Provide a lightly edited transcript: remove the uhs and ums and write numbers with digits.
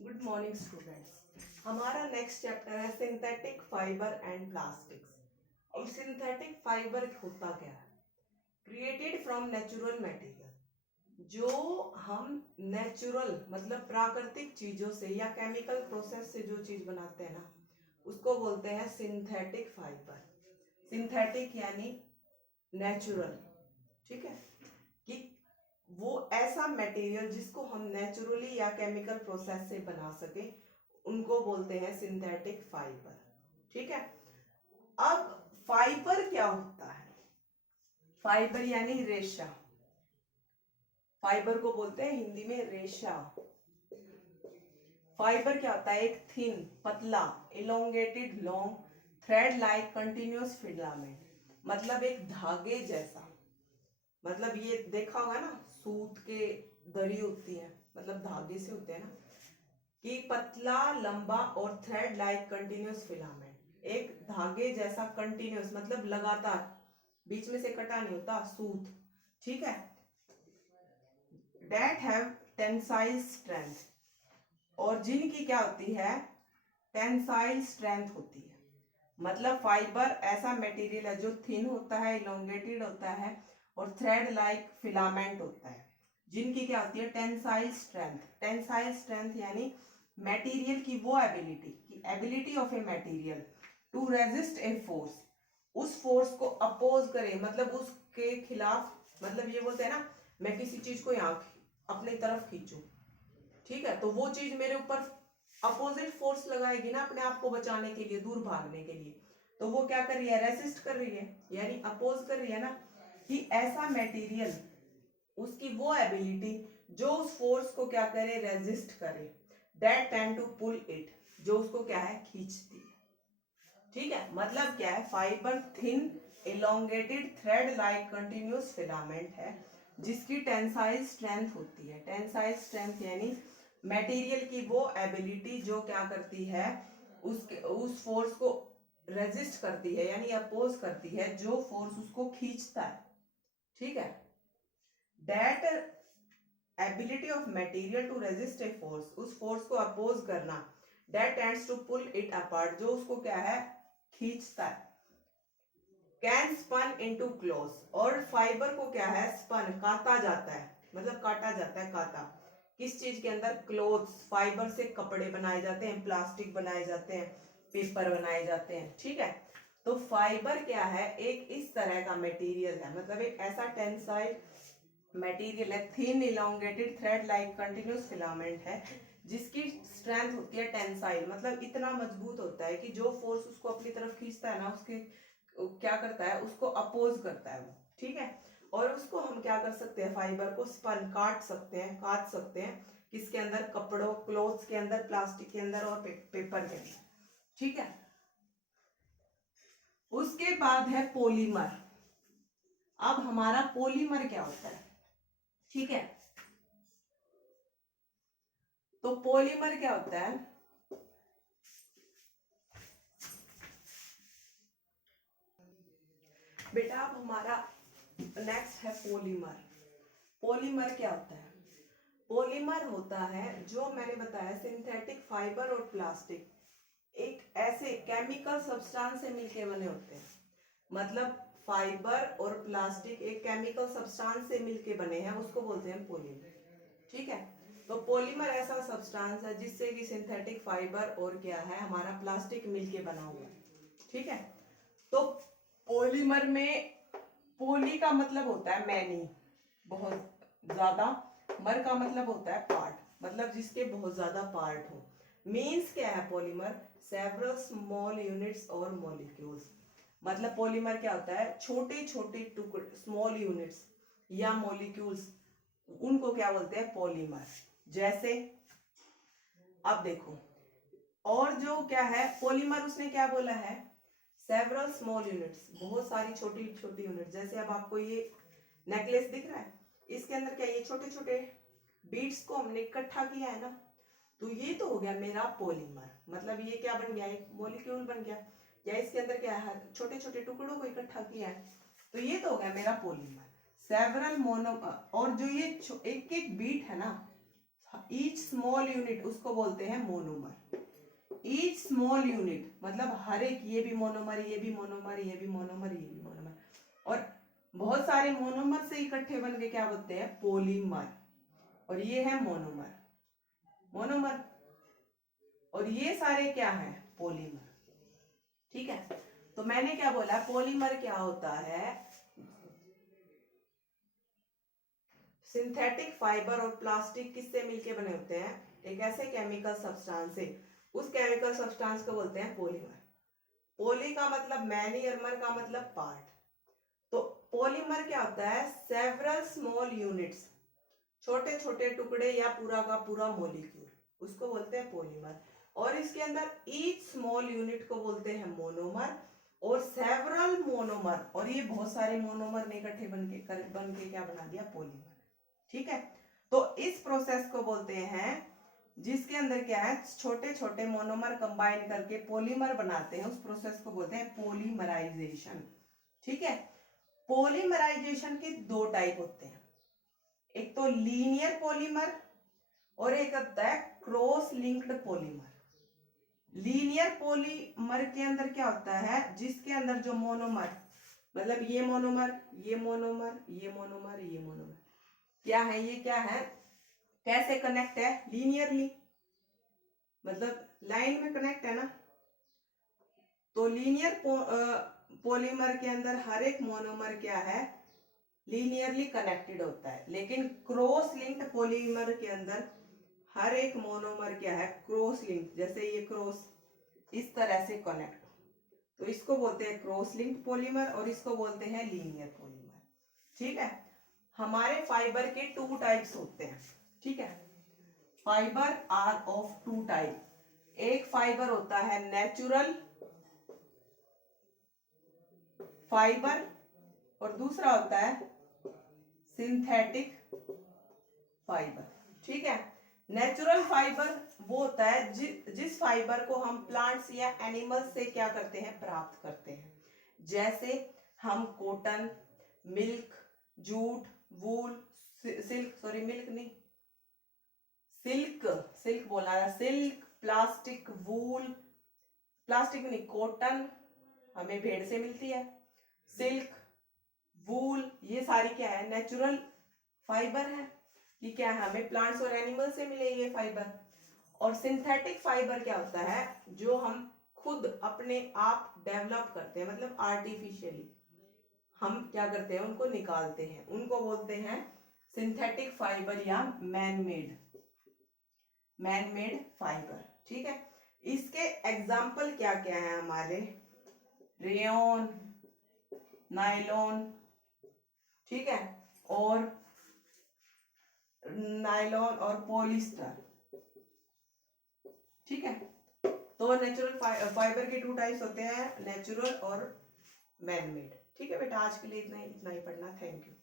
Good morning students. हमारा next chapter है synthetic fibre and plastics. और सिंथेटिक फाइबर होता क्या है? Created from natural material. जो हम नेचुरल मतलब प्राकृतिक चीजों से या केमिकल प्रोसेस से जो चीज बनाते हैं ना, उसको बोलते हैं सिंथेटिक फाइबर। सिंथेटिक यानी नेचुरल, ठीक है, कि वो ऐसा मटेरियल जिसको हम नेचुरली या केमिकल प्रोसेस से बना सके, उनको बोलते हैं सिंथेटिक फाइबर। ठीक है। अब फाइबर क्या होता है? फाइबर यानी रेशा। फाइबर को बोलते हैं हिंदी में रेशा। फाइबर क्या होता है? एक थिन, पतला, elongated, long, thread like continuous filament, मतलब एक धागे जैसा। मतलब ये देखा होगा ना, सूत के दरी होती है, मतलब धागे से होते हैं ना, कि पतला, लंबा और थ्रेड लाइक कंटिन्यूअस फिलामेंट, एक धागे जैसा कंटिन्यूअस मतलब लगातार, बीच में से कटा नहीं होता, सूत। ठीक है। डेट हैव टेंसाइल स्ट्रेंथ, और जिनकी क्या होती है? टेंसाइल स्ट्रेंथ होती है। मतलब फाइबर ऐसा मटेरियल है जो थिन होता है, इलोंगेटेड होता है और थ्रेड लाइक फिलामेंट होता है, जिनकी क्या होती है? Tensile strength. टेंसाइल स्ट्रेंथ यानी मटेरियल की वो ability of a material to resist a force, उस फोर्स को अपोज करे, मतलब उसके खिलाफ। मतलब ये बोलते हैं ना, मैं किसी चीज को यहाँ अपनी तरफ खींचू, ठीक है, तो वो चीज मेरे ऊपर अपोजिट फोर्स लगाएगी ना, अपने आप को बचाने के लिए, दूर भागने के लिए। तो वो क्या कर रही है? रेसिस्ट कर रही है, यानी अपोज कर रही है ना, कि ऐसा मटेरियल, उसकी वो एबिलिटी जो उस फोर्स को क्या करे? रेजिस्ट करे। That tend to pull it, जो उसको क्या है? खींचती है। ठीक है। मतलब क्या है? Fibre thin, elongated, thread like continuous filament है, जिसकी टेंसाइल स्ट्रेंथ होती है। टेंसाइल स्ट्रेंथ यानी मटेरियल की वो एबिलिटी जो क्या करती है? उस फोर्स को रेजिस्ट करती है, यानी अपोज करती है, जो फोर्स उसको खींचता है। ठीक है। That ability of material to resist a force, उस फोर्स को अपोज करना, that tends to pull it apart, जो उसको क्या है? खींचता है। कैन स्पन इनटू क्लॉथ, और फाइबर को क्या है? स्पन, काटा जाता है, मतलब काटा जाता है, काटा। किस चीज के अंदर? क्लोथ्स। फाइबर से कपड़े बनाए जाते हैं, प्लास्टिक बनाए जाते हैं, पेपर बनाए जाते हैं। ठीक है। तो फाइबर क्या है? एक इस तरह का मटेरियल है, मतलब एक ऐसा टेंसाइल मटेरियल है, thin, elongated, thread like continuous filament है, जिसकी स्ट्रेंथ होती है टेंसाइल, मतलब इतना मजबूत होता है कि जो फोर्स उसको अपनी तरफ खींचता है ना, उसके क्या करता है? उसको अपोज करता है वो। ठीक है। और उसको हम क्या कर सकते हैं? फाइबर को स्पन, काट सकते हैं, काट सकते हैं। किसके अंदर? कपड़ों, क्लोथ्स के अंदर, प्लास्टिक के अंदर और पेपर के अंदर। ठीक है। उसके बाद है पॉलीमर। अब हमारा पॉलीमर क्या होता है? ठीक है। तो पॉलीमर क्या होता है? बेटा अब हमारा नेक्स्ट है पॉलीमर। पॉलीमर क्या होता है? पॉलीमर होता है, जो मैंने बताया, सिंथेटिक फाइबर और प्लास्टिक एक ऐसे केमिकल सब्सटेंस से मिलके बने होते हैं। मतलब फाइबर और प्लास्टिक एक केमिकल सब्सटेंस से मिलके बने हैं, उसको बोलते हैं पॉलीमर। ठीक है। तो पॉलीमर ऐसा सब्सटेंस है जिससे कि सिंथेटिक फाइबर और क्या है? हमारा प्लास्टिक मिलके बना हुआ है। ठीक है। तो पॉलीमर में पोली का मतलब होता है मैनी, बहुत ज्यादा। मर का मतलब होता है पार्ट, मतलब जिसके बहुत ज्यादा पार्ट हो। मीन्स क्या है पॉलीमर? सेवरल स्मॉल यूनिट्स और मॉलिक्यूल्स। मतलब पॉलीमर क्या होता है? छोटे छोटे टुकड़े, स्मॉल यूनिट्स या मॉलिक्यूल्स, उनको क्या बोलते हैं? पॉलीमर। जैसे अब देखो, और जो क्या है पॉलीमर, उसने क्या बोला है? सेवरल स्मॉल यूनिट्स, बहुत सारी छोटी छोटी यूनिट। जैसे अब आपको ये नेकलेस दिख रहा है, इसके अंदर क्या, ये छोटे छोटे बीड्स को हमने इकट्ठा किया है ना, तो ये तो हो गया मेरा पॉलीमर। मतलब ये क्या बन गया? एक मॉलिक्यूल बन गया। या इसके अंदर क्या है? छोटे छोटे टुकड़ों को इकट्ठा किया है, तो ये तो हो गया मेरा पॉलीमर। सेवरल मोनो, और जो ये एक एक बीट है ना, ईच स्मॉल यूनिट उसको बोलते हैं मोनोमर। ईच स्मॉल यूनिट मतलब हर एक, ये भी मोनोमर, ये भी मोनोमर, ये भी मोनोमर, ये भी मोनोमर, और बहुत सारे मोनोमर से इकट्ठे बन के क्या बोलते हैं? पॉलीमर। और ये है मोनोमर, मोनोमर, और ये सारे क्या है? पॉलीमर। ठीक है, तो मैंने क्या बोला? पॉलीमर क्या होता है? सिंथेटिक फाइबर और प्लास्टिक किससे मिलके बने होते हैं? एक ऐसे केमिकल सब्सटेंस से, उस केमिकल सब्सटेंस को बोलते हैं पॉलीमर। पॉली का मतलब मैनी और मर का मतलब पार्ट। तो पॉलीमर क्या होता है? सेवरल स्मॉल यूनिट्स, छोटे छोटे टुकड़े या पूरा का पूरा मॉलिक्यूल, उसको बोलते हैं पॉलीमर। और इसके अंदर ईच स्मॉल यूनिट को बोलते हैं मोनोमर, और सेवरल मोनोमर, और ये बहुत सारे मोनोमर ने इकट्ठे बन के क्या बना दिया? पॉलीमर। ठीक है, तो इस प्रोसेस को बोलते हैं, जिसके अंदर क्या है? छोटे छोटे मोनोमर कंबाइन करके पॉलीमर बनाते हैं, उस प्रोसेस को बोलते हैं पॉलीमराइजेशन। ठीक है, पॉलीमराइजेशन के दो टाइप होते हैं, एक तो लीनियर पॉलीमर और एक होता है cross linked polymer. Linear polymer के अंदर क्या होता है? जिसके अंदर जो मोनोमर, मतलब ये मोनोमर, ये मोनोमर, ये मोनोमर, ये मोनोमर क्या है? ये क्या है? कैसे कनेक्ट है? लीनियरली, मतलब लाइन में कनेक्ट है ना। तो लीनियर पॉलीमर के अंदर हर एक मोनोमर क्या है? लीनियरली कनेक्टेड होता है। लेकिन क्रॉस लिंक्ड पॉलीमर के अंदर हर एक मोनोमर क्या है? क्रॉस लिंक, जैसे ये क्रॉस इस तरह से कनेक्ट, तो इसको बोलते हैं क्रॉस लिंक्ड पॉलीमर, और इसको बोलते हैं लीनियर पॉलीमर। ठीक है, हमारे फाइबर के टू टाइप्स होते हैं। ठीक है, fibre are of two type. एक फाइबर होता है नेचुरल फाइबर, और दूसरा होता है सिंथेटिक फाइबर। ठीक है, नेचुरल फाइबर वो होता है जिस फाइबर को हम प्लांट्स या एनिमल्स से क्या करते हैं? प्राप्त करते हैं। जैसे हम कॉटन, मिल्क, जूट, वूल, सिल्क, सॉरी मिल्क नहीं, सिल्क, सिल्क बोला है, सिल्क, प्लास्टिक, वूल, प्लास्टिक नहीं, कॉटन हमें भेड़ से मिलती है, सिल्क, वूल, ये सारी क्या है? नेचुरल फाइबर है। ये क्या है? हमें प्लांट्स और एनिमल से मिले ये फाइबर। और सिंथेटिक फाइबर क्या होता है? जो हम खुद अपने आप डेवलप करते हैं, मतलब आर्टिफिशियली हम क्या करते हैं? उनको निकालते हैं, उनको बोलते हैं सिंथेटिक फाइबर या मैन मेड फाइबर। ठीक है, इसके एग्जाम्पल क्या क्या है हमारे? रेयन, नायलॉन, ठीक है, और नायलॉन और पॉलिस्टर। ठीक है, तो नेचुरल फाइबर के टू टाइप्स होते हैं, नेचुरल और मैन मेड। ठीक है बेटा, आज के लिए इतना ही पढ़ना। Thank you.